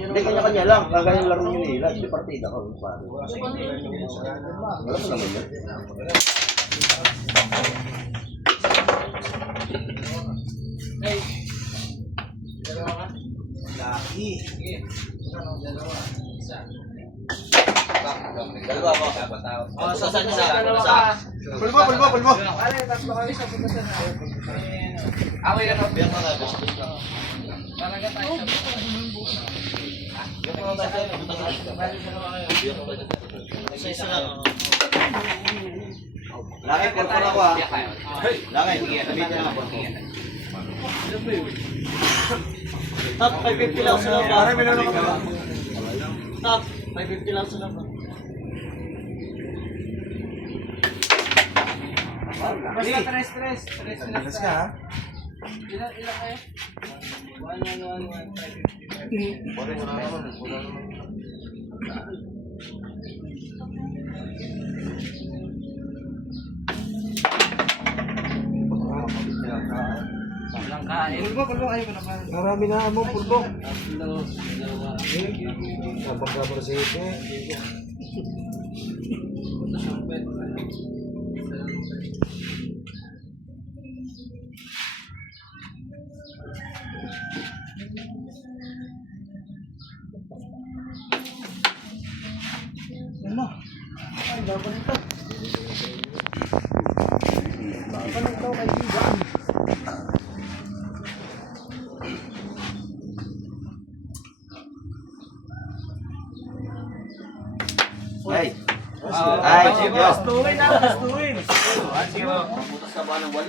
Hindi, kanya-kanya lang. Kagaya laro nyo nila. Hindi partida ko. Wala mo naman yun. Laki. Dalawa mo. Saan nyo sa? Pulmo. Away na to. Biyak na natin. Talaga tayo sa isa lang. Laki, purpur ako ha. Laki, sabihin na ako. Top, 550 lang sa laba. Top, 550 lang sa laba. Basta stress ka ha? Ilan kayo? 1, 550. Wala naman. Walang kain. Pulbo, ayaw ko na pa. Marami na mo, pulbo. Dalawa. Sabag mo sa ito. Ano? Ay, laban ito. Laban ito, kaibigan. Ay! Gastuin na, gastuin! Putas na ba ng 8?